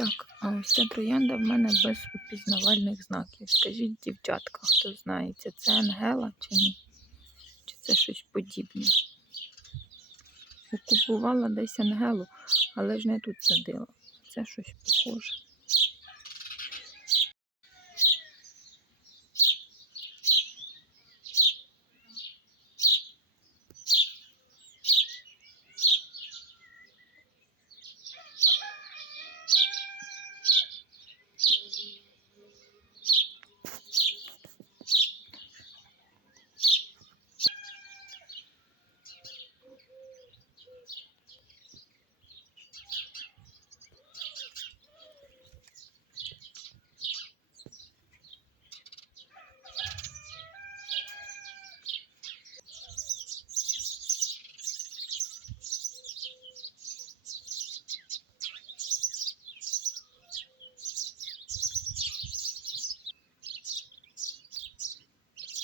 Так, а ось ця троянда в мене без опізнавальних знаків. Скажіть, дівчатка, хто знається, це Ангела чи ні? Чи це щось подібне? Окупувала десь Ангелу, але ж не тут садила. Це щось похоже.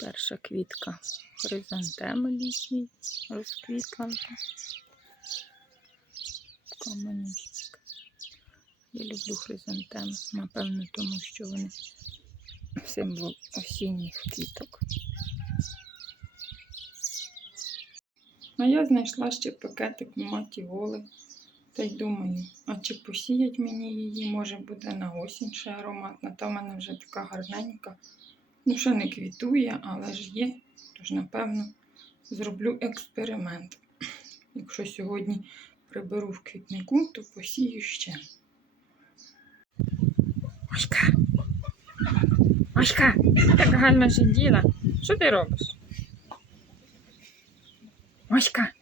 Перша квітка хризантеми літній розквітла. вже. Я люблю хризантеми, напевно, тому що вони символ осінніх квіток. А я знайшла ще пакетик маті воли. Та й думаю, а чи посіять мені її, може буде на осінь ще ароматна. Та в мене вже така гарненька. Ну, ще не квітує, але ж є. Тож, напевно, зроблю експеримент. Якщо сьогодні приберу в квітнику, то посію ще. Машка! Машка, ти так гарно сиділа. Що ти робиш? Машка!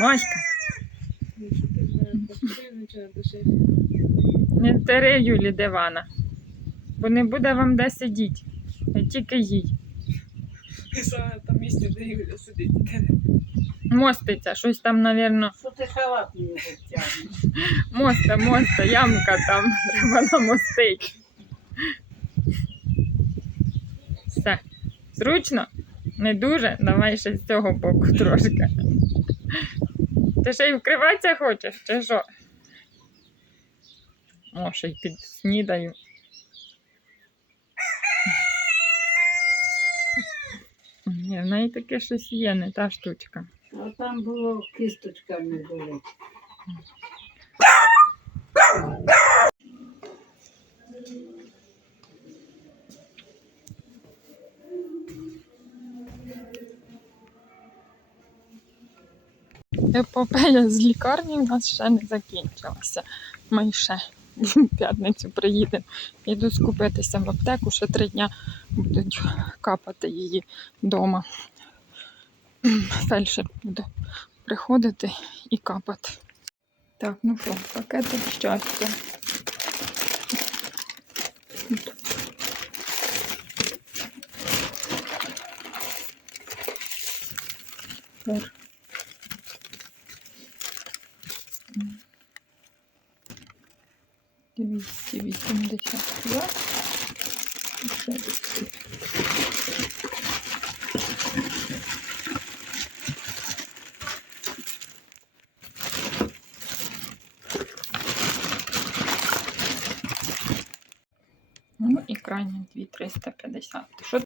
Машка! Не тери Юлі дивана, бо не буде вам де сидіти, а тільки їй. Саме на місці, де Юля сидить. Моститься, щось там, навірно, Що ти халат мені затягнеш? моста, моста, ямка там, треба намостити. Все. Зручно? Не дуже? Давай ще з цього боку трошки. Ти ще й вкриватися хочеш, чи що? О, ще й під снідаю. Ні, в неї таке щось є, не та штучка. А там було кісточками були. Епопея з лікарні в нас ще не закінчилася. Ми ще в п'ятницю приїдемо. Йду скупитися в аптеку, ще три дня будуть капати її вдома. Фельдшер буде приходити і капати. Так, ну що, пакетик щастя. Тепер 282. І ще десь. Ну і крайні 2350. Що